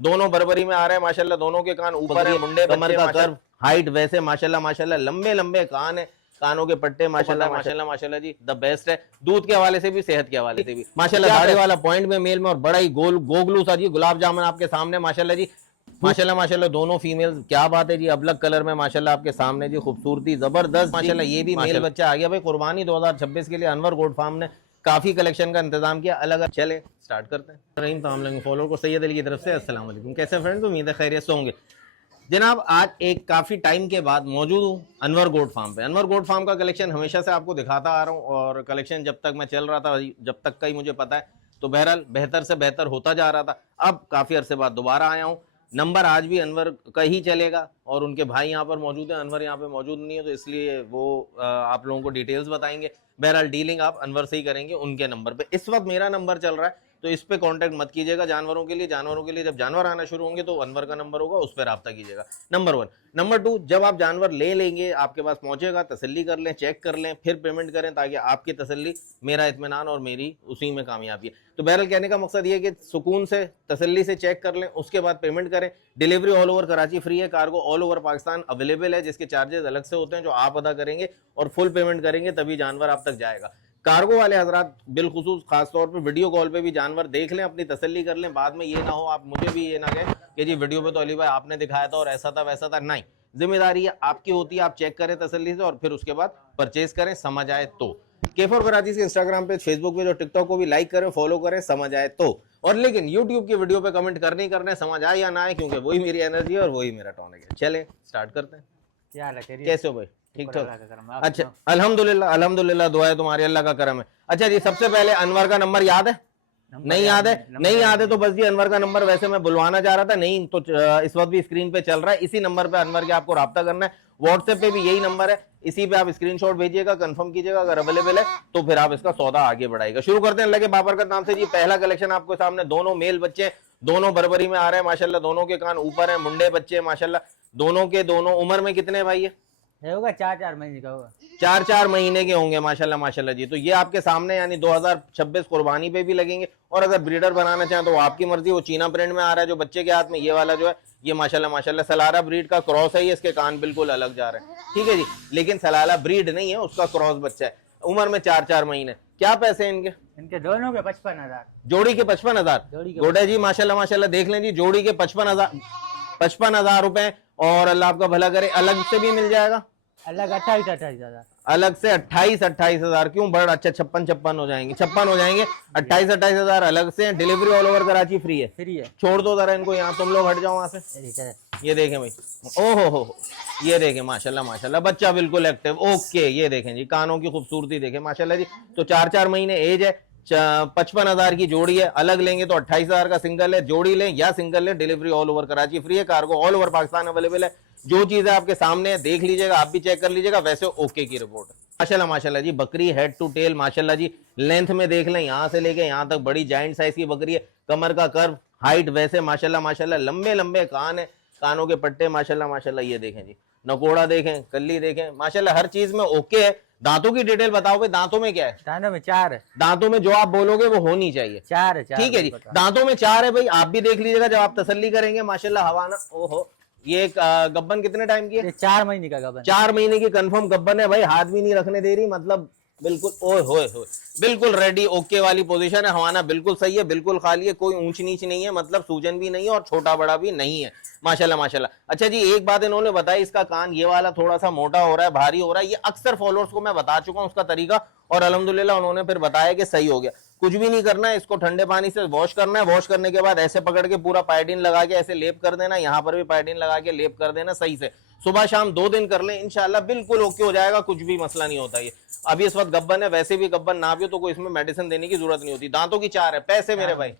दोनों बराबरी में आ रहे हैं माशाल्लाह, दोनों के कान ऊपर है, मुंडे कमर का कर्व, हाइट वैसे माशाल्लाह माशाल्लाह, लंबे लंबे कान है, कानों के पट्टे माशाल्लाह माशाल्लाह माशाल्लाह जी द बेस्ट है। दूध के हवाले से भी, सेहत के हवाले से भी माशाल्लाह। दाढ़ी वाला पॉइंट में मेल में और बड़ा ही गोल गोगलू सा जी गुलाब जामुन आपके सामने माशाल्लाह जी, माशाल्लाह माशाल्लाह। दोनों फीमेल, क्या बात है जी, अबलग कलर में माशाल्लाह आपके सामने जी, खूबसूरती जबरदस्त माशाल्लाह। ये भी मेल बच्चा आ गया भाई कुर्बानी 2026 के लिए अनवर गोट फार्म ने काफी कलेक्शन का इंतजाम किया अलग। चले स्टार्ट करते हैं। रहीम तमाम फॉलोअर को सैयद अली की तरफ से अस्सलाम वालेकुम। कैसे फ्रेंड्स, उम्मीद है खैरियत से होंगे जनाब। आज एक काफी टाइम के बाद मौजूद हूँ अनवर गोट फार्म पे। अनवर गोट फार्म का कलेक्शन हमेशा से आपको दिखाता आ रहा हूँ और कलेक्शन जब तक मैं चल रहा था, जब तक का ही मुझे पता है, तो बहरहाल बेहतर से बेहतर होता जा रहा था। अब काफी अरसे बाद दोबारा आया हूँ। नंबर आज भी अनवर का ही चलेगा और उनके भाई यहाँ पर मौजूद है, अनवर यहाँ पे मौजूद नहीं है, तो इसलिए वो आप लोगों को डिटेल्स बताएंगे। बहरहाल डीलिंग आप अनवर से ही करेंगे उनके नंबर पे। इस वक्त मेरा नंबर चल रहा है तो इस पे कांटेक्ट मत कीजिएगा जानवरों के लिए। जानवरों के लिए जब जानवर आना शुरू होंगे तो अनवर का नंबर होगा, उस पर रब्ता कीजिएगा। नंबर 1। नंबर 2, जब आप जानवर ले लेंगे, आपके पास पहुंचेगा, तसल्ली कर लें, चेक कर लें, फिर पेमेंट करें, ताकि आपकी तसल्ली मेरा इत्मीनान और मेरी उसी में कामयाबी है। तो बहरहाल कहने का मकसद ये है कि सुकून से तसल्ली से चेक कर लें, उसके बाद पेमेंट करें। Delivery all over Karachi free है, cargo all over Pakistan available है, जिसके चार्जेस अलग से होते हैं जो आप अदा करेंगे और फुल पेमेंट करेंगे तभी जानवर आप तक जाएगा। कार्गो वाले हजरात बिलखुसूस खास तौर पे वीडियो कॉल पे भी जानवर देख लें, अपनी तसल्ली कर लें, बाद में ये ना हो आप मुझे भी ये ना कहें कि जी वीडियो पे तो अली भाई आपने दिखाया था और ऐसा था वैसा था। नहीं, जिम्मेदारी आपकी होती है, आप चेक करें तसल्ली से और फिर उसके बाद परचेज करें, समझ आए तो। K4 कराची से इंस्टाग्राम पे, फेसबुक पे, जो टिकटॉक को भी लाइक करें, फॉलो करें, समझ आए तो। और लेकिन यूट्यूब की वीडियो पे कमेंट करने ही करने, समझ आए या ना आए, क्योंकि वही मेरी एनर्जी है और वही मेरा टॉनिक है। चले स्टार्ट करते हैं। कैसे हो भाई, ठीक ठाक? अच्छा, अल्हम्दुलिल्लाह अल्हम्दुलिल्लाह, दुआ है तुम्हारी, अल्लाह का करम है। अच्छा जी, सबसे पहले अनवर का नंबर याद है? नहीं याद है? नहीं याद है तो बस जी अनवर का नंबर वैसे मैं बुलवाना चाह रहा था, नहीं तो इस वक्त भी स्क्रीन पे चल रहा है, इसी नंबर पे अनवर के आपको राब्ता करना है। व्हाट्सएप पे भी यही नंबर है, इसी पे आप स्क्रीनशॉट भेजिएगा, कंफर्म कीजिएगा, अगर अवेलेबल है तो फिर आप इसका सौदा आगे बढ़ाएगा। शुरू करते हैं अल्लाह के बाबरकत नाम से जी। पहला कलेक्शन आपको सामने, दोनों मेल बच्चे, दोनों बराबरी में आ रहे हैं माशाल्लाह, दोनों के कान ऊपर है, मुंडे बच्चे माशाल्लाह, दोनों के दोनों। उम्र में कितने भाई है? होगा 4-4 महीने का होगा, 4-4 महीने के होंगे माशाल्लाह माशाल्लाह जी। तो ये आपके सामने यानी 2026 कुर्बानी पे भी लगेंगे, और अगर ब्रीडर बनाना चाहें तो वो आपकी मर्जी। वो चीना प्रिंट में आ रहा है जो बच्चे के हाथ में, ये वाला जो है ये माशाल्लाह माशाल्लाह सलारा ब्रीड का क्रॉस है, ये इसके कान बिल्कुल अलग जा रहे हैं, ठीक है जी, लेकिन सलाला ब्रीड नहीं है, उसका क्रॉस बच्चा है। उम्र में 4-4 महीने। क्या पैसे हैं इनके? इनके दोनों के 55,000 जोड़ी के 55,000। गोडे जी माशाल्लाह माशाल्लाह, देख लें जी, जोड़ी के 55,000 रुपए। और अल्लाह आपका भला करे, अलग से भी मिल जाएगा? अलग 28,000 अलग से 28,000 क्यों बड़ा अच्छा, 56 हो जाएंगे, 56 हो जाएंगे। 28,000 अलग से। Delivery all over Karachi free है। छोड़ दो जरा इनको यहाँ, तुम लोग हट जाओ वहां से। ये देखें भाई, ओहो हो, ये देखें माशाल्लाह माशाल्लाह, बच्चा बिल्कुल एक्टिव। ओके, ये देखें जी, कानों की खूबसूरती देखें माशाल्लाह जी। तो 4-4 महीने एज है, 55,000 की जोड़ी है। अलग लेंगे तो 28,000 का सिंगल है, जोड़ी लें या सिंगल लें, delivery all over Karachi free है, cargo all over Pakistan available है। जो चीज है आपके सामने है, देख लीजिएगा, आप भी चेक कर लीजिएगा, वैसे ओके की रिपोर्ट है माशाल्लाह माशाल्लाह जी। बकरी हेड टू टेल माशाल्लाह जी, लेंथ में देख लें, यहां से लेके यहां तक बड़ी जाइंट साइज की बकरी है। कमर का कर्व, हाइट वैसे माशाल्लाह माशाल्लाह, लंबे लंबे कान है, कानों के पट्टे माशाल्लाह माशाल्लाह। ये देखें जी, नकोड़ा देखें, कल्ली देखें माशाल्लाह, हर चीज में ओके है। दांतों की डिटेल बताओ भाई, दांतों में क्या है? दांतों में 4 है। दांतों में जो आप बोलोगे वो होनी चाहिए। 4 है, 4 ठीक है जी, दांतों में 4 है भाई, आप भी देख लीजिएगा जब आप तसल्ली करेंगे माशाल्लाह। हवाना, ओहो, ये गब्बन कितने टाइम की है? 4 महीने का गब्बन। 4 महीने की कंफर्म गब्बन है भाई, हाथ भी नहीं रखने दे रही, मतलब बिल्कुल ओए होए होए, बिल्कुल रेडी, ओके वाली पोजीशन है। हवाना बिल्कुल सही है, बिल्कुल खाली है, कोई ऊंच नीच नहीं है, मतलब सूजन भी नहीं है और छोटा बड़ा भी नहीं है माशाल्लाह माशाल्लाह। अच्छा जी, एक बात इन्होंने बताई, इसका कान ये वाला थोड़ा सा मोटा हो रहा है, भारी हो रहा है। ये अक्सर फॉलोअर्स को मैं बता चुका हूं उसका तरीका, और अल्हम्दुलिल्लाह उन्होंने फिर बताया कि सही हो गया। कुछ भी नहीं करना है, इसको ठंडे पानी से वॉश करना है। वॉश करने के बाद ऐसे पकड़ के पूरा पायडीन लगा के ऐसे लेप कर देना, यहाँ पर भी पायडीन लगा के लेप कर देना सही से। सुबह शाम 2 दिन कर लें, इंशाल्लाह बिल्कुल ओके हो जाएगा, कुछ भी मसला नहीं होता। ये अभी इस वक्त गब्बन है, वैसे भी गब्बन ना भी हो तो कोई इसमें मेडिसिन देने की जरूरत नहीं होती। दांतों की 4 है। पैसे मेरे भाई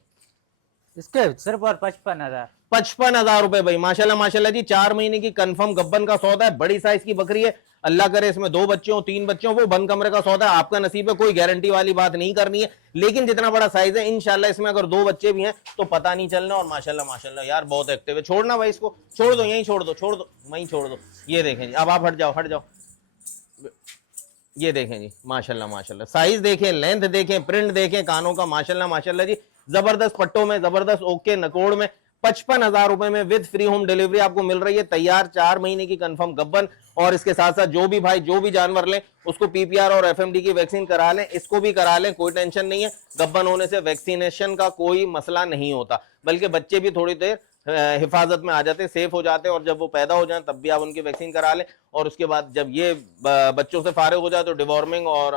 इसके सिर्फ और 55,000। 55,000 रुपए भाई माशाल्लाह माशाल्लाह जी। 4 महीने की कंफर्म गब्बन का सौदा है, बड़ी साइज की बकरी है। अल्लाह करे इसमें 2 बच्चे हो, 3 बच्चे हो, वो बंद कमरे का सौदा है, आपका नसीब है, कोई गारंटी वाली बात नहीं करनी है। लेकिन जितना बड़ा साइज है इंशाल्लाह इसमें अगर 2 बच्चे भी हैं तो पता नहीं चलना। और माशाल्लाह माशाल्लाह यार बहुत एक्टिव है। छोड़ना भाई, इसको छोड़ दो, यहीं छोड़ दो, छोड़ दो, वहीं छोड़ दो। ये देखें जी, अब आप हट जाओ, हट जाओ। ये देखें जी माशाल्लाह माशाल्लाह, साइज देखें, लेंथ देखें, प्रिंट देखें, कानों का माशाल्लाह माशाल्लाह जी, जबरदस्त पट्टों में, जबरदस्त ओके नकोड़ में, 55,000 रुपए में विद फ्री होम डिलीवरी आपको मिल रही है। तैयार 4 महीने की कंफर्म गब्बन, और इसके साथ साथ जो भी भाई जो भी जानवर लें उसको पीपीआर और एफएमडी की वैक्सीन करा लें, इसको भी करा लें, कोई टेंशन नहीं है। गब्बन होने से वैक्सीनेशन का कोई मसला नहीं होता, बल्कि बच्चे भी थोड़ी देर हिफाजत में आ जाते हैं, सेफ हो जाते हैं, और जब वो पैदा हो जाए तब भी आप उनकी वैक्सीन करा लें। और उसके बाद जब ये बच्चों से फारिग हो जाए तो डिवॉर्मिंग और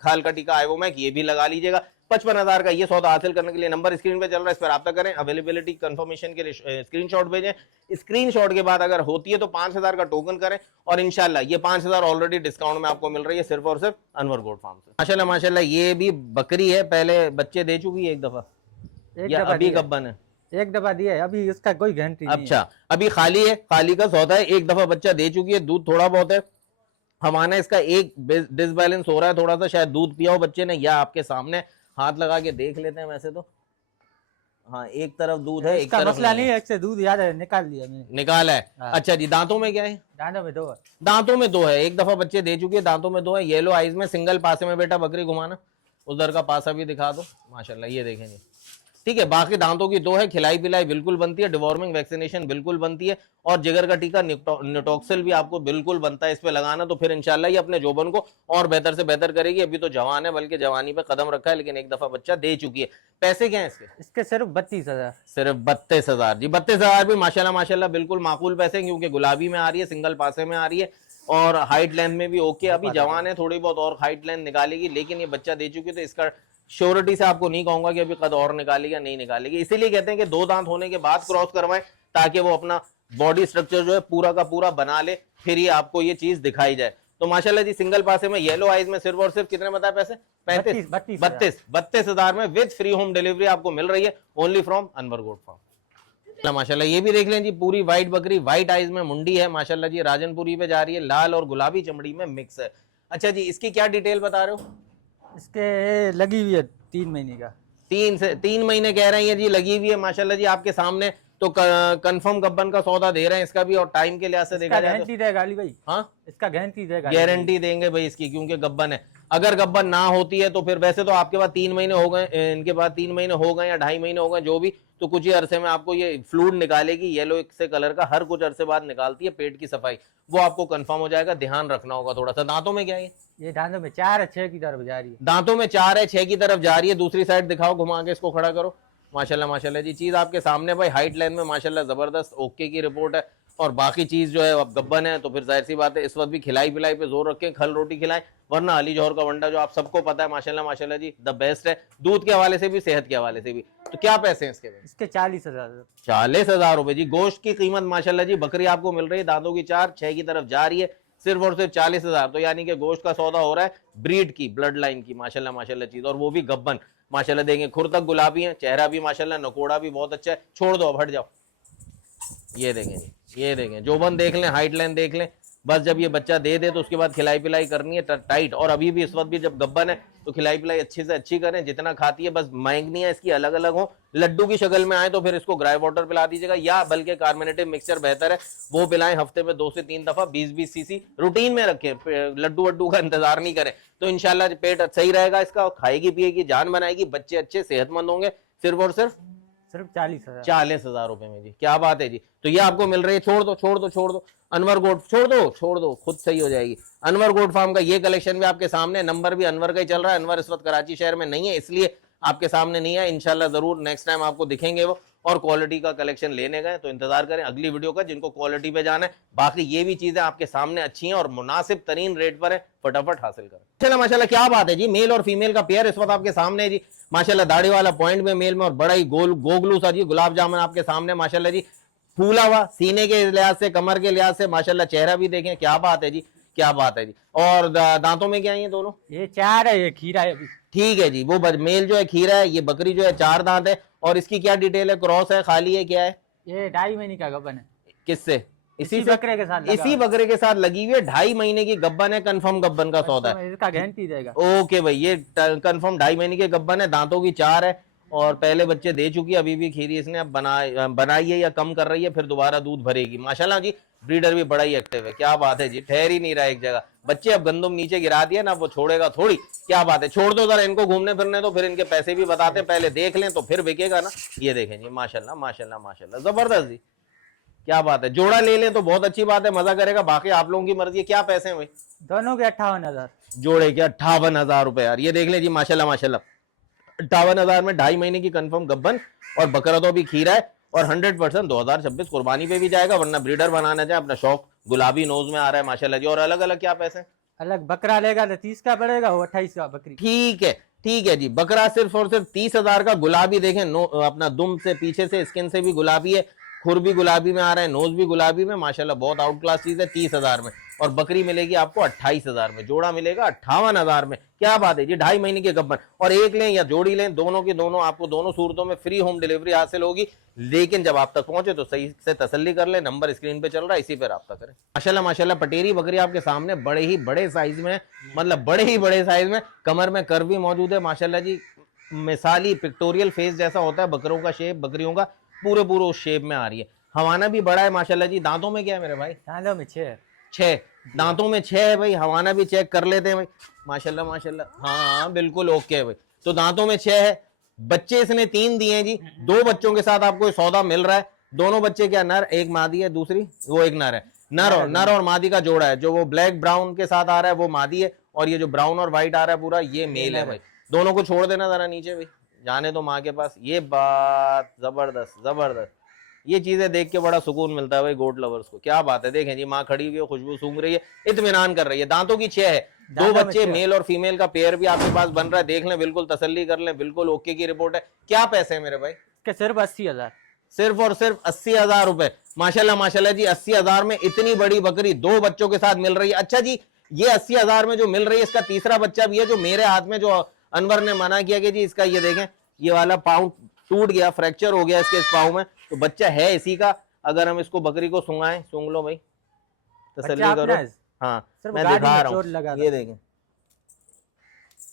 खाल का टीका आइवोमैक ये भी लगा लीजिएगा। 55,000 का ये सौदा हासिल करने के लिए नंबर स्क्रीन पे चल रहा है, इस पर रब्ता करें, अवेलेबिलिटी कंफर्मेशन के लिए स्क्रीनशॉट भेजें। स्क्रीनशॉट के बाद अगर होती है तो 5,000 का टोकन करें, और इंशाल्लाह ये 5,000 ऑलरेडी डिस्काउंट में आपको मिल रही है सिर्फ और सिर्फ अनवर गोट फार्म से। माशाल्लाह माशाल्लाह, ये भी बकरी है, पहले बच्चे दे चुकी है एक दफा, या अभी गब्बन है? एक दफा दिया है, अभी उसका कोई गारंटी नहीं। अच्छा, अभी खाली है, खाली का सौदा है, एक दफा बच्चा दे चुकी है, दूध थोड़ा बहुत है, हमारा इसका एक डिसबैलेंस हो रहा है थोड़ा सा, शायद दूध पिया हो बच्चे ने, या आपके सामने हाथ लगा के देख लेते हैं। वैसे तो हाँ, एक तरफ दूध है, एक तरफ मसला नहीं है, एक से दूध याद है, निकाल लिया मैंने। निकाला है। हाँ। अच्छा जी, दांतों में क्या है? दांतों में 2 है। दांतों में 2 है, एक दफा बच्चे दे चुके हैं, दांतों में 2 है। येलो आइज में सिंगल पासे में बेटा बकरी घुमाना, उधर का पासा भी दिखा दो। माशाल्लाह, ये देखें जी, ठीक है। बाकी दांतों की 2 है, खिलाई पिलाई बिल्कुल बनती है, डिवॉर्मिंग वैक्सीनेशन बिल्कुल बनती है, और जिगर का टीका निटॉक्सिल भी आपको बिल्कुल बनता है इस पे लगाना। तो फिर इंशाल्लाह ये अपने जोबन को और बेहतर से बेहतर करेगी। अभी तो जवान है, बल्कि जवानी पे कदम रखा है, लेकिन एक दफा बच्चा दे चुकी है। पैसे क्या है इसके? इसके सिर्फ 32,000। सिर्फ 32,000 जी। 32,000 भी माशाल्लाह माशाल्लाह बिल्कुल माकूल पैसे, क्योंकि गुलाबी में आ रही है, सिंगल पासे में आ रही है, और हाइट लेंथ में भी ओके। अभी जवान है, थोड़ी बहुत और हाइट लेंथ निकालेगी, लेकिन ये बच्चा दे चुकी है, तो इसका श्योरिटी से आपको नहीं कहूंगा कि अभी कद और निकालेगी या नहीं निकालेगी। इसीलिए कहते हैं कि 2 दांत होने के बाद क्रॉस करवाएं, ताकि वो अपना बॉडी स्ट्रक्चर जो है पूरा का पूरा बना ले, फिर ही आपको ये चीज दिखाई जाए। तो माशाल्लाह जी, सिंगल पासे में येलो आइज में सिर्फ और सिर्फ कितने बताए पैसे? 32,000 में विद फ्री होम डिलीवरी आपको मिल रही है, only from Anwar goat farm. माशाल्लाह, ये भी देख लें जी, पूरी व्हाइट बकरी, व्हाइट आइज में मुंडी है माशाल्लाह जी, राजनपुरी पे जा रही है, लाल और गुलाबी चमड़ी में मिक्स है। अच्छा जी, इसकी क्या डिटेल बता रहे हो? इसके लगी हुई है 3 महीने का। 3 महीने कह रहे हैं जी, लगी हुई है माशाल्लाह जी, आपके सामने। तो कंफर्म गब्बन का सौदा दे रहे हैं इसका भी, और टाइम के लिहाज से देखा जाए गारंटी देगा अली भाई। हाँ, इसका गारंटी देगा, गारंटी देंगे भाई इसकी, क्योंकि गब्बन है। अगर गब्बन ना होती है तो फिर वैसे तो आपके पास 3 महीने हो गए, इनके पास 3 महीने हो गए या 2.5 महीने हो गए, जो भी, तो कुछ ही अरसे में आपको ये फ्लूइड निकालेगी, येलो से कलर का, हर कुछ अरसे बाद निकालती है। पेट की सफाई वो आपको कंफर्म हो जाएगा, ध्यान रखना होगा थोड़ा सा। दांतों में क्या है? ये दांतों में 4 है, 6 की तरफ जा रही है। दांतों में 4 है, 6 की तरफ जा रही है। दूसरी साइड दिखाओ, घुमा के इसको खड़ा करो। माशाल्लाह माशाल्लाह जी, चीज आपके सामने भाई, हाइट लाइन में माशाल्लाह जबरदस्त ओके की रिपोर्ट है। और बाकी चीज जो है, अब गब्बन है तो फिर जाहिर सी बात है, इस वक्त भी खिलाई पिलाई पे जोर रखें, खल रोटी खिलाएं, वरना अली जौहर का वंडा जो आप सबको पता है माशाल्लाह माशाल्लाह जी, द बेस्ट है, दूध के हवाले से भी, सेहत के हवाले से भी। तो क्या पैसे हैं इसके? इसके 40,000। 40,000 रुपए जी। गोश्त की कीमत माशाल्लाह जी, बकरी आपको मिल रही है, दांतों की 4, 6 की तरफ जा रही है, सिर्फ और सिर्फ 40,000। तो यानी कि गोश्त का सौदा हो रहा है ब्रीड की, ब्लड लाइन की, माशाल्लाह माशाल्लाह चीज, और वो भी गब्बन माशाल्लाह। देंगे खुर तक गुलाबी है, चेहरा भी माशाल्लाह, नकोड़ा भी बहुत अच्छा है। छोड़ दो, अब हट जाओ। ये देखें जी, ये देखें, जोबन देख लें, हाइट लाइन देख लें। बस जब ये बच्चा दे दे तो उसके बाद खिलाई पिलाई करनी है टाइट, और अभी भी इस वक्त भी जब गब्बन है तो खिलाई पिलाई अच्छी से अच्छी करें, जितना खाती है। बस मांगनियां इसकी अलग अलग हो, लड्डू की शक्ल में आए तो फिर इसको ग्राई वाटर पिला दीजिएगा, या बल्कि कार्बोनेटिव मिक्सचर बेहतर है, वो पिलाएं हफ्ते में 2 से 3 दफा, 20-20 सीसी रूटीन में रखें। लड्डू वड्डू का इंतजार नहीं करें, तो इंशाल्लाह पेट सही रहेगा इसका, खाएगी पिएगी, जान बनाएगी, बच्चे अच्छे सेहतमंद होंगे, सिर्फ और सिर्फ 40,000 रुपए में जी। क्या बात है जी। तो ये आपको मिल रही है। छोड़ दो छोड़ दो छोड़ दो, अनवर गोट छोड़ दो, खुद सही हो जाएगी। अनवर गोट फार्म का ये कलेक्शन भी आपके सामने, नंबर भी अनवर का ही चल रहा है। अनवर इस वक्त कराची शहर में नहीं है, इसलिए आपके सामने नहीं है। इंशाल्लाह जरूर नेक्स्ट टाइम आपको दिखेंगे वो, और क्वालिटी का कलेक्शन लेने गए तो इंतजार करें अगली वीडियो का, जिनको क्वालिटी पे जाना है। बाकी ये भी चीजें आपके सामने अच्छी हैं और मुनासिब तरीन रेट पर है, फटाफट हासिल करें। चलो माशाल्लाह, क्या बात है जी, मेल और फीमेल का पेयर इस वक्त आपके सामने है जी। माशाल्लाह दाढ़ी वाला पॉइंट में मेल में, और बड़ा ही गोगलू सा जी गुलाब जामुन आपके सामने माशाल्लाह जी, फूला हुआ सीने के लिहाज से, कमर के लिहाज से माशाल्लाह, चेहरा भी देखें, क्या बात है जी, क्या बात है जी। और दांतों में क्या है ये दोनों? ये 4 है, ये खीरा है अभी। ठीक है जी, वो मेल जो है खीरा है, ये बकरी जो है 4 दांत है। और इसकी क्या डिटेल है? क्रॉस है, खाली है, क्या है? ये 2.5 महीने का गब्बन है। किससे? इसी बकरे के साथ, इसी बकरे के साथ लगी हुई है। 2.5 महीने की गब्बन है, कंफर्म गब्बन का सौदा है, इसका गारंटी देगा। ओके भाई, ये कंफर्म 2.5 महीने के गब्बन है, दांतों की 4 है, और पहले बच्चे दे चुकी है, अभी भी खीरी इसने अब बनाई है या कम कर रही है, फिर दोबारा दूध भरेगी। माशाल्लाह जी, ब्रीडर भी बड़ा ही एक्टिव है, क्या बात है जी, ठहर ही नहीं रहा एक जगह। बच्चे अब गंदुम नीचे गिरा दिया ना, वो छोड़ेगा थोड़ी, क्या बात है, छोड़ दो जरा इनको घूमने फिरने, तो फिर इनके पैसे भी बताते हैं, पहले देख लें तो फिर बिकेगा ना। ये देखें जी, माशाल्लाह माशाल्लाह माशाल्लाह, जबरदस्त जी, क्या बात है। जोड़ा ले लें तो बहुत अच्छी बात है, मजा करेगा, बाकी आप लोगों की मर्जी है। क्या पैसे हैं भाई दोनों के 58,000 जोड़े के? 58,000 रुपए यार, ये देख लें जी, माशाल्लाह माशाल्लाह, 58,000 में 2.5 महीने की कंफर्म गब्बन, और बकरा तो भी खीरा है, और 100% 2026 कुर्बानी पे भी जाएगा, वरना ब्रीडर बनाना चाहे अपना शौक, गुलाबी नोज में आ रहा है माशाल्लाह जी। और अलग अलग क्या पैसे हैं? अलग बकरा लेगा तो 30 का पड़ेगा, वो 28 का बकरी। ठीक है जी, बकरा सिर्फ और सिर्फ 30,000 का। गुलाबी देखें, अपना दुम से पीछे से स्किन से भी गुलाबी है, खुर भी गुलाबी में आ रहा है, नोज भी गुलाबी में, माशाल्लाह बहुत आउट क्लास चीज है। 30,000 में, और बकरी मिलेगी आपको 28,000 में, जोड़ा मिलेगा 58,000 में, क्या बात है जी। 2.5 महीने के गब्बन, और एक लें या जोड़ी लें, दोनों की दोनों आपको दोनों सूरतों में फ्री होम डिलीवरी हासिल होगी। लेकिन जब आप तक पहुंचे तो सही से तसल्ली कर ले, नंबर स्क्रीन पे चल रहा है, इसी पे राब्ता करें। माशाल्लाह माशाल्लाह, पटेरी बकरी आपके सामने बड़े ही बड़े साइज में, मतलब बड़े ही बड़े साइज में, कमर में कर्व भी मौजूद है माशाल्लाह जी। मिसाली पिक्टोरियल फेस जैसा होता है बकरों का शेप, बकरियों का पूरे उस शेप में आ रही है। हवाना भी बड़ा है माशाल्लाह जी। दांतों में क्या है मेरे भाई? दांतों में 6 दांतों में 6 है भाई। हवाना भी चेक कर लेते हैं भाई, माशाल्लाह माशाल्लाह, हाँ बिल्कुल ओके है भाई। तो दांतों में 6 है। बच्चे इसने 3 दिए हैं जी, 2 बच्चों के साथ आपको सौदा मिल रहा है। दोनों बच्चे क्या नर, एक मादी है, दूसरी वो एक नर है। नर और मादी का जोड़ा है। जो वो ब्लैक ब्राउन के साथ आ रहा है वो मादी है, और ये जो ब्राउन और व्हाइट आ रहा है पूरा, ये मेल है भाई। दोनों को छोड़ देना जरा नीचे भाई, जाने दो माँ के पास। ये बात जबरदस्त जबरदस्त, ये चीजें देख के बड़ा सुकून मिलता है भाई गोट लवर्स को, क्या बात है। देखें जी, माँ खड़ी हुई है, खुशबू सूंघ रही है, इत्मीनान कर रही है। दांतों की 6 है। 2 बच्चे मेल और फीमेल का पेयर भी आपके पास बन रहा है, देख लें, बिल्कुल तसल्ली कर लें, बिल्कुल ओके की रिपोर्ट है। क्या पैसे हैं मेरे भाई? सिर्फ 80,000, सिर्फ और सिर्फ 80,000 रुपए। माशाल्लाह माशाल्लाह जी, 80,000 में इतनी बड़ी बकरी 2 बच्चों के साथ मिल रही है। अच्छा जी, ये 80,000 में जो मिल रही है, इसका तीसरा बच्चा भी है, जो मेरे हाथ में, जो अनवर ने मना किया कि जी इसका, ये देखें, ये वाला पाँव टूट गया, फ्रैक्चर हो गया इसके इस पाँव में, तो बच्चा है इसी का। अगर हम इसको बकरी को सूंघाएं, सूंघ लो भाई, तसल्ली करो। हाँ मैं दिखा रहा हूँ, ये देखें।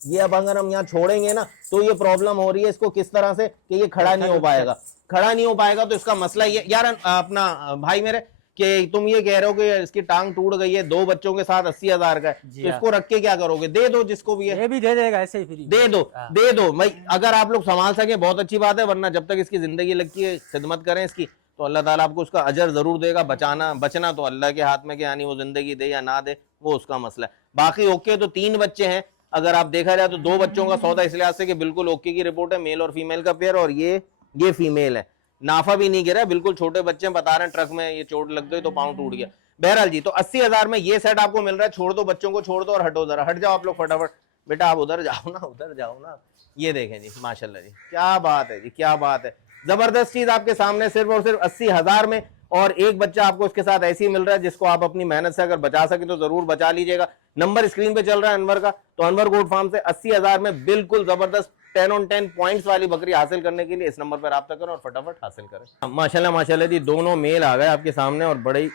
ये अब अगर हम यहाँ छोड़ेंगे ना तो ये प्रॉब्लम हो रही है इसको किस तरह से कि ये खड़ा नहीं हो पाएगा। खड़ा नहीं हो पाएगा तो इसका मसला ये, यार अपना भाई मेरे, कि तुम ये कह रहे हो कि इसकी टांग टूट गई है, 2 बच्चों के साथ 80,000 का है, तो इसको रख के क्या करोगे? दे दो जिसको भी है, ये भी दे देगा ऐसे ही फ्री, दे दो भाई। अगर आप लोग संभाल सके बहुत अच्छी बात है, वरना जब तक इसकी जिंदगी लगती है, खिदमत करें इसकी, तो अल्लाह ताला आपको उसका अजर जरूर देगा। बचना तो अल्लाह के हाथ में, कि यानी वो जिंदगी दे या ना दे, वो उसका मसला है। बाकी ओके, तो 3 बच्चे हैं। अगर आप देखा जाए तो 2 बच्चों का सौदा इस लिहाज से कि बिल्कुल ओके की रिपोर्ट है, मेल और फीमेल का पेयर, और ये फीमेल है, नाफा भी नहीं गिरा, बिल्कुल छोटे बच्चे बता रहे हैं, ट्रक में ये चोट लग गई तो पाँव टूट गया। बहरहाल जी, तो 80,000 में ये सेट आपको मिल रहा है। छोड़ दो बच्चों को, छोड़ दो, और हटो जरा, हट जाओ आप लोग फटाफट, बेटा आप उधर जाओ ना, उधर जाओ ना। ये देखें जी, माशाल्लाह जी, क्या बात है जी, क्या बात है, जबरदस्त चीज आपके सामने, सिर्फ और सिर्फ 80,000 में। और एक बच्चा आपको इसके साथ ऐसे ही मिल रहा है, जिसको आप अपनी मेहनत से अगर बचा सके तो जरूर बचा लीजिएगा। नंबर स्क्रीन पे चल रहा है अनवर का, तो अनवर गोट फार्म से 80,000 में बिल्कुल जबरदस्त 10 on 10 पॉइंट्स वाली बकरी हासिल करने के लिए इस नंबर पर राब्ता करें और फटाफट हासिल करें। माशाल्लाह माशाल्लाह जी, दोनों मेल आ गए आपके सामने, और बड़े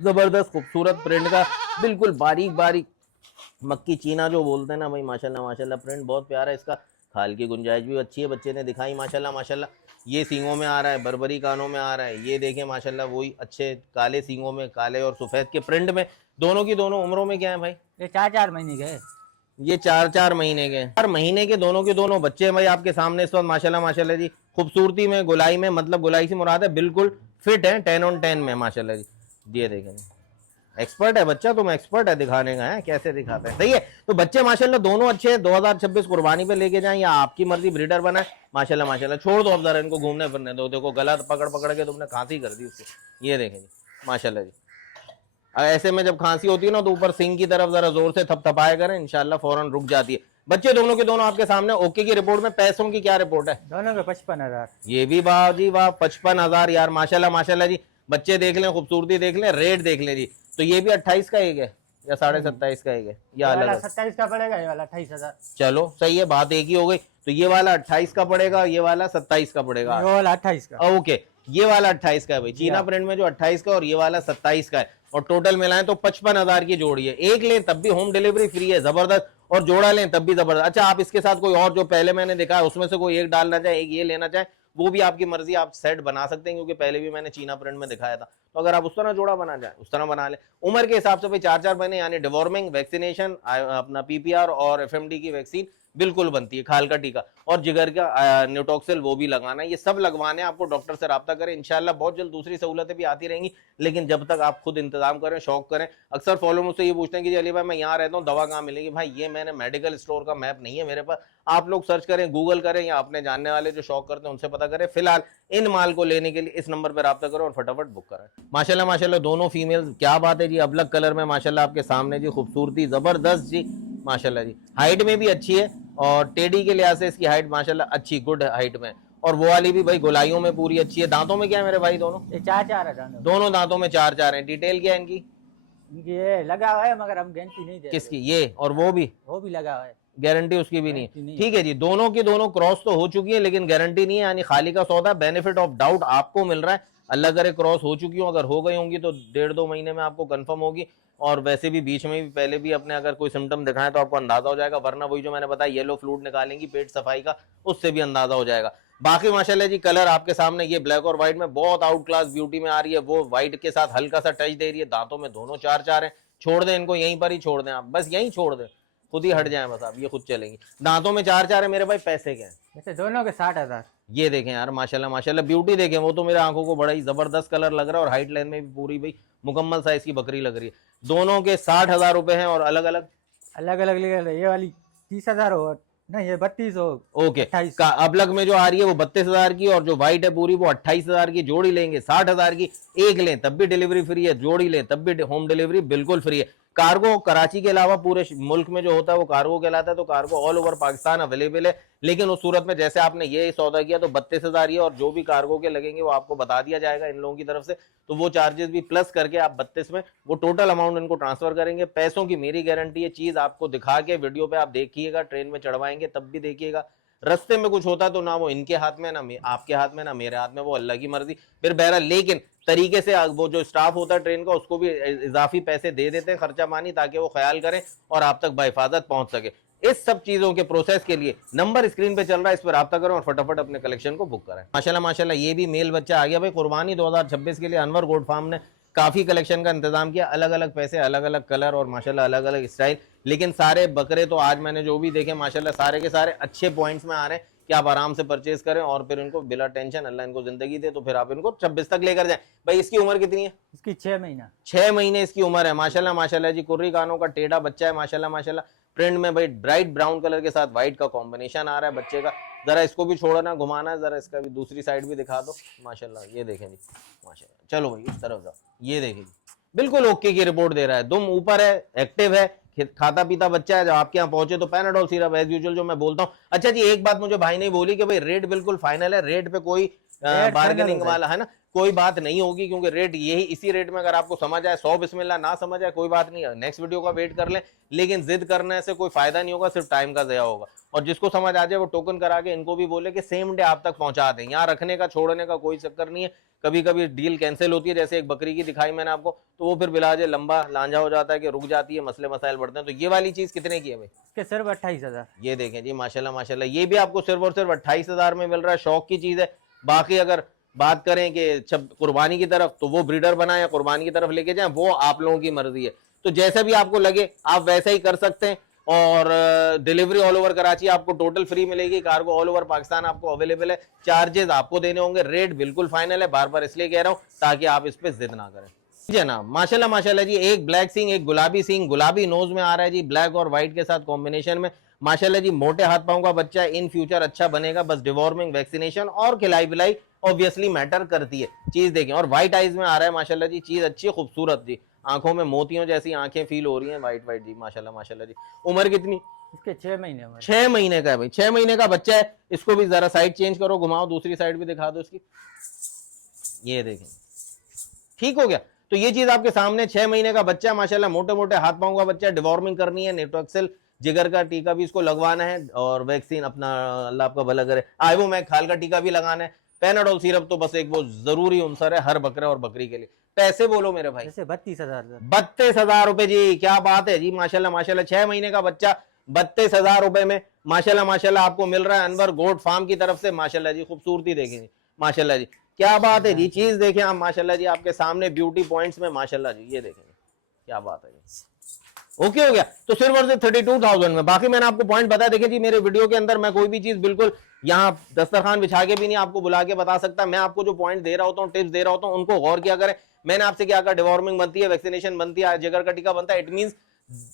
जबरदस्त खूबसूरत प्रिंट का, बिल्कुल बारीक बारीक मक्की चीना जो बोलते हैं ना भाई, माशाल्लाह माशाल्लाह, प्रिंट बहुत प्यारा है इसका। खाल की गुंजाइश भी अच्छी है, बच्चे ने दिखाई माशाल्लाह माशाल्लाह। ये सींगों में आ रहा है, बरबरी कानों में आ रहा है, ये देखें माशाल्लाह, वही अच्छे काले सींगों में, काले और सफेद के प्रिंट में। दोनों की दोनों उम्रों में क्या है भाई? ये 4-4 महीने के, ये 4-4 महीने के, 4 महीने के दोनों के दोनों बच्चे हैं भाई आपके सामने इस वक्त। माशाल्लाह माशाल्लाह जी, खूबसूरती में, गुलाई में, मतलब गुलाई से मुराद है, बिल्कुल फिट है, 10 on 10 में माशाल्लाह जी। ये देखें, एक्सपर्ट है बच्चा, तुम एक्सपर्ट है दिखाने का, है कैसे दिखाते हैं, सही है। तो बच्चे माशाल्लाह दोनों अच्छे हैं, 2026 कुर्बानी पे लेके जाएं या आपकी मर्जी ब्रीडर बनाए, माशाल्लाह माशाल्लाह। छोड़ दो अब जरा इनको घूमने फिरने दो, देखो गला पकड़ पकड़ के तुमने खांसी कर दी उसको। ये देखें जी, माशाल्लाह जी, ऐसे में जब खांसी होती है ना तो ऊपर सिंग की तरफ जरा जोर से थपथपाया करें, इंशाल्लाह फौरन रुक जाती है। बच्चे दोनों के दोनों आपके सामने ओके की रिपोर्ट में। पैसों की क्या रिपोर्ट है? दोनों के 55,000। ये भी वाह जी वाह, 55,000 यार, माशाल्लाह माशाल्लाह जी। बच्चे देख लें, खूबसूरती देख लें, रेट देख लें जी। तो ये भी 28 का एक है या 27.5 का एक है, या अलग है? 27 का पड़ेगा, ये वाला 28,000। चलो सही है, बात एक ही हो गई। तो ये वाला 28 का पड़ेगा, ये वाला 27 का पड़ेगा, ये वाला 28 का। ओके, ये वाला 28 का है भाई, चीना प्रिंट में जो 28 का, और ये वाला 27 का है, और टोटल मिलाएं तो 55,000 की जोड़ी है। एक लें तब भी होम डिलीवरी फ्री है, जबरदस्त, और जोड़ा लें तब भी जबरदस्त। अच्छा, आप इसके साथ कोई और जो पहले मैंने देखा है उसमें से कोई एक डालना चाहे, एक ये लेना चाहे, वो भी आपकी मर्जी, आप सेट बना सकते हैं, क्योंकि पहले भी मैंने चीना प्रिंट में दिखाया था। तो तो अगर आप उस तरह जोड़ा बना जाए उस तरह बना ले। उम्र के हिसाब से भाई 4-4 महीने यानी डिवॉर्मिंग वैक्सीनेशन, अपना पीपीआर और एफएमडी की वैक्सीन बिल्कुल बनती है, खाल का टीका और जिगर का न्यूटॉक्सिल वो भी लगाना है। ये सब लगवाने आपको डॉक्टर से राब्ता करें, इंशाल्लाह बहुत जल्द दूसरी सहूलतें भी आती रहेंगी, लेकिन जब तक आप खुद इंतजाम करें, शौक करें। अक्सर फॉलो मुझसे ये पूछते हैं कि अली भाई मैं यहाँ रहता हूँ, दवा कहाँ मिलेगी? भाई ये मैंने मेडिकल स्टोर का मैप नहीं है मेरे पास, आप लोग सर्च करें, गूगल करें या अपने जानने वाले जो शौक करते हैं उनसे पता करें। फिलहाल इन माल को लेने के लिए इस नंबर पर राब्ता करो और फटाफट बुक करें। माशाल्लाह माशाल्लाह दोनों फीमेल, क्या बात है जी, अबलग कलर में माशाल्लाह आपके सामने जी, खूबसूरती जबरदस्त जी माशाल्लाह जी। हाइट में भी अच्छी है और टेडी के लिहाज से इसकी हाइट माशाल्लाह अच्छी गुड हाइट में, और वो वाली भी भाई गोलाइयों में पूरी अच्छी है। दांतों में क्या है मेरे भाई? दोनों ये 4-4 है दांतों। दोनों दांतों में 4-4 है। डिटेल क्या है इनकी? ये लगा हुआ है मगर हम गारंटी नहीं दे। किसकी? ये और वो भी लगा हुआ है, गारंटी उसकी भी नहीं गारंटी है। नहीं ठीक है जी, दोनों की दोनों क्रॉस तो हो चुकी है लेकिन गारंटी नहीं है, यानी खाली का सौदा, बेनिफिट ऑफ डाउट आपको मिल रहा है। अल्लाह करे क्रॉस हो चुकी हो, अगर हो गई होंगी तो 1.5-2 महीने में आपको कंफर्म होगी, और वैसे भी बीच में भी पहले भी अपने अगर कोई सिम्टम दिखाएं तो आपको अंदाजा हो जाएगा, वरना वही जो मैंने बताया येलो फ्लूइड निकालेंगी पेट सफाई का, उससे भी अंदाजा हो जाएगा। बाकी माशाल्लाह जी कलर आपके सामने, ये ब्लैक और व्हाइट में बहुत आउट क्लास ब्यूटी में आ रही है, वो व्हाइट के साथ हल्का सा टच दे रही है। दांतों में दोनों 4-4 है, छोड़ दें इनको, यहीं पर ही छोड़ दें आप, बस यहीं छोड़ दें, खुद ही हट जाए बस आप, ये खुद चलेंगी। दांतों में 4-4 है मेरे भाई, पैसे क्या है? जैसे दोनों के 60,000। ये देखें यार माशाल्लाह माशाल्लाह ब्यूटी देखें, वो तो मेरे आंखों को बड़ा ही जबरदस्त कलर लग रहा है, और हाइट लाइन में भी पूरी भाई मुकम्मल साइज की बकरी लग रही है। दोनों के 60,000 रुपए हैं, और अलग अलग ये वाली 30,000 हो, नहीं ये 32 हो। ओके 28 का अबलग में जो आ रही है वो 32,000 की, और जो व्हाइट है पूरी वो 28,000 की। जोड़ी लेंगे 60,000 की, एक लें तब भी डिलीवरी फ्री है, जोड़ी लें तब भी होम डिलीवरी बिल्कुल फ्री है। कार्गो कराची के अलावा पूरे मुल्क में जो होता है वो कार्गो कहलाता है, तो cargo all over Pakistan available है। लेकिन उस सूरत में जैसे आपने ये सौदा किया तो 32,000 ही है, और जो भी कार्गो के लगेंगे वो आपको बता दिया जाएगा इन लोगों की तरफ से, तो वो चार्जेस भी प्लस करके आप 32 में वो टोटल अमाउंट इनको ट्रांसफर करेंगे। पैसों की मेरी गारंटी है, चीज आपको दिखा के वीडियो पे आप देखिएगा, ट्रेन में चढ़वाएंगे तब भी देखिएगा, रस्ते में कुछ होता तो ना वो इनके हाथ में, ना आपके हाथ में, ना मेरे हाथ में, वो अल्लाह की मर्जी। फिर बहरहाल लेकिन तरीके से वो जो स्टाफ होता है ट्रेन का उसको भी इजाफी पैसे दे देते हैं खर्चा पानी, ताकि वो ख्याल करें और आप तक बाहिफाजत पहुंच सके। इस सब चीजों के प्रोसेस के लिए नंबर स्क्रीन पे चल रहा है, इस पर राब्ता करें और फटाफट अपने कलेक्शन को बुक करें। माशाल्लाह माशाल्लाह ये भी मेल बच्चा आ गया भाई, कुर्बानी 2026 के लिए अनवर गोट फार्म ने काफी कलेक्शन का इंतजाम किया, अलग अलग पैसे, अलग अलग कलर और माशाल्लाह अलग अलग स्टाइल, लेकिन सारे बकरे तो आज मैंने जो भी देखे माशाल्लाह सारे के सारे अच्छे पॉइंट्स में आ रहे हैं कि आप आराम से परचेज करें और फिर इनको बिला टेंशन, अल्लाह इनको जिंदगी दे तो फिर आप इनको 26 तक लेकर जाएं। भाई इसकी उम्र कितनी है? इसकी 6 महीना। 6 महीने इसकी उम्र है माशाल्लाह माशाल्लाह जी। कुर्री कानों का टेढ़ा बच्चा है माशाल्लाह माशाल्लाह। प्रिंट में भाई ब्राइट ब्राउन कलर के साथ व्हाइट का कॉम्बिनेशन आ रहा है बच्चे का। जरा इसको भी छोड़ना, घुमाना है, जरा इसका भी दूसरी साइड भी दिखा दो माशाल्लाह। ये देखें जी माशाल्लाह, चलो भाई इस तरफ जाओ, ये देखें बिल्कुल ओके की रिपोर्ट दे रहा है, दुम ऊपर है, एक्टिव है, खाता पीता बच्चा है। जब आपके यहाँ पहुंचे तो पैनाडोल सिरप एज यूजुअल जो मैं बोलता हूँ। अच्छा जी एक बात मुझे भाई ने बोली कि भाई रेट बिल्कुल फाइनल है, रेट पे कोई बार्गेनिंग वाला है ना, कोई बात नहीं होगी, क्योंकि रेट यही इसी रेट में अगर आपको समझ आए 100 बिस्मिल्लाह, ना समझ आए कोई बात नहीं है, नेक्स्ट वीडियो का वेट कर लें, लेकिन जिद करने से कोई फायदा नहीं होगा, सिर्फ टाइम का ज़या होगा। और जिसको समझ आ जाए वो टोकन करा के इनको भी बोले कि सेम डे आप तक पहुंचा दें, यहाँ रखने का छोड़ने का कोई चक्कर नहीं है। कभी कभी डील कैंसिल होती है, जैसे एक बकरी की दिखाई मैंने आपको, तो वो फिर बिलाजे लंबा लांझा हो जाता है कि रुक जाती है, मसले मसाइल बढ़ते हैं। तो ये वाली चीज कितने की है भाई? इसके सिर्फ 28,000। ये देखें जी माशाल्लाह माशाल्लाह, ये भी आपको सिर्फ और सिर्फ 28,000 में मिल रहा है, शौक की चीज है। बाकी अगर बात करें कि कुर्बानी की तरफ, तो वो ब्रीडर बनाए या कुर्बानी की तरफ लेके जाएं, वो आप लोगों की मर्जी है। तो जैसे भी आपको लगे आप वैसा ही कर सकते हैं, और डिलीवरी ऑल ओवर कराची आपको टोटल फ्री मिलेगी, कार्गो ऑल ओवर पाकिस्तान आपको अवेलेबल है। चार्जेस आपको देने होंगे, रेट बिल्कुल फाइनल है, बार बार इसलिए कह रहा हूं ताकि आप इस पे जिद ना करें जी ना। माशाल्लाह माशाल्लाह जी, एक ब्लैक सिंग, एक गुलाबी सिंग, गुलाबी नोज में आ रहा है जी, ब्लैक और व्हाइट के साथ कॉम्बिनेशन में माशाल्लाह जी। मोटे हाथ पांव का बच्चा है, इन फ्यूचर अच्छा बनेगा, बस डिवॉर्मिंग वैक्सीनेशन और खिलाई पिलाई ऑब्वियसली मैटर करती है। चीज देखें, और व्हाइट आइज में आ रहा है माशाल्लाह जी, चीज अच्छी खूबसूरत जी, आंखों में मोतियों जैसी आंखें फील हो रही हैं, व्हाइट व्हाइट जी माशाल्लाह माशाल्लाह जी। उम्र कितनी? इसके 6 महीने उम्र। 6 महीने का है भाई, 6 महीने का बच्चा है। इसको भी जरा साइड चेंज करो, घुमाओ, दूसरी साइड भी दिखा दो इसकी, ये देखें ठीक हो गया। तो ये चीज आपके सामने, 6 महीने का बच्चा माशाल्लाह, मोटे मोटे हाथ पांव का बच्चा, डिवॉर्मिंग करनी है, नेटोक्सिल जिगर का टीका भी इसको लगवाना है, और वैक्सीन अपना अल्लाह आपका भला करे, आइवो में खाल का टीका भी लगाना है। पैनाडोल सिरप तो बस एक वो जरूरी अंसर है हर बकरे और बकरी के लिए। पैसे बोलो मेरे भाई? जैसे 32,000। 32,000 रुपए जी, क्या बात है जी माशाल्लाह माशाल्लाह। 6 महीने का बच्चा 32,000 रुपए में माशाल्लाह माशाल्लाह आपको मिल रहा है अनवर गोट फार्म की तरफ से। माशाल्लाह जी खूबसूरती देखेंगे माशाल्लाह जी, क्या बात है जी, चीज देखें आप माशाल्लाह जी, आपके सामने ब्यूटी पॉइंट्स में माशाल्लाह जी, ये देखेंगे क्या बात है जी। ओके हो गया, तो सिर्फ और सिर्फ 32,000 में। बाकी मैंने आपको पॉइंट बताया, देखिए जी मेरे वीडियो के अंदर मैं कोई भी चीज बिल्कुल यहाँ दस्तरखान बिछा के भी नहीं आपको बुला के बता सकता। मैं आपको जो पॉइंट दे रहा होता हूँ, टिप्स दे रहा होता हूँ, उनको गौर किया करें। मैंने आपसे क्या कहा, डिवॉर्मिंग बनती है, वैक्सीनेशन बनती है, जिगर का टीका बनता है, इट मींस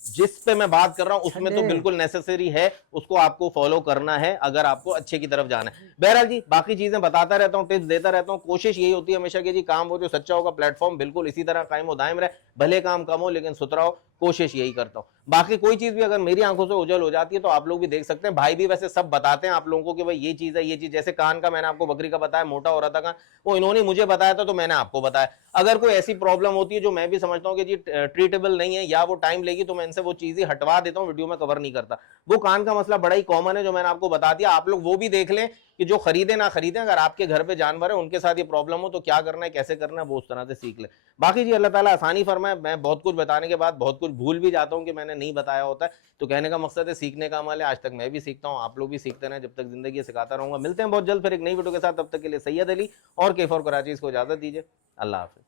जिस पे मैं बात कर रहा हूं उसमें तो बिल्कुल नेसेसरी है, उसको आपको फॉलो करना है अगर आपको अच्छे की तरफ जाना है। बहरहाल जी बाकी चीजें बताता रहता हूं, टिप्स देता रहता हूं। कोशिश यही होती है हमेशा कि जी काम वो जो सच्चा होगा, प्लेटफॉर्म बिल्कुल इसी तरह कायम हो दायम रहे, भले काम कम हो लेकिन सुथरा हो, कोशिश यही करता हूं। बाकी कोई चीज भी अगर मेरी आंखों से ओझल हो जाती है तो आप लोग भी देख सकते हैं, भाई भी वैसे सब बताते हैं आप लोगों को कि भाई ये चीज है, ये चीज। जैसे कान का मैंने आपको बकरी का बताया, मोटा हो रहा था कान, वो इन्होंने मुझे बताया था तो मैंने आपको बताया। अगर कोई ऐसी प्रॉब्लम होती है जो मैं भी समझता हूं कि जी ट्रीटेबल नहीं है या वो टाइम लेगी, तो मैं इनसे वो चीज ही हटवा देता हूं, वीडियो में कवर नहीं करता। वो कान का मसला बड़ा ही कॉमन है जो मैंने आपको बता दिया, आप लोग वो भी देख लें कि जो खरीदे ना खरीदे, अगर आपके घर पे जानवर है उनके साथ ये प्रॉब्लम हो तो क्या करना है, कैसे करना है, वो उस तरह से सीख ले। बाकी जी अल्लाह ताला आसानी फरमाए। मैं बहुत कुछ बताने के बाद बहुत कुछ भूल भी जाता हूं कि मैंने नहीं बताया होता है, तो कहने का मकसद है सीखने का अमल है। आज तक मैं भी सीखता हूं, आप लोग भी सीखते रहें, जब तक जिंदगी सिखाता रहूंगा। मिलते हैं बहुत जल्द फिर एक नई वीडियो के साथ, तब तक के लिए सैयद अली और केफर कराची को इजाजत दीजिए। अल्लाह हाफिज।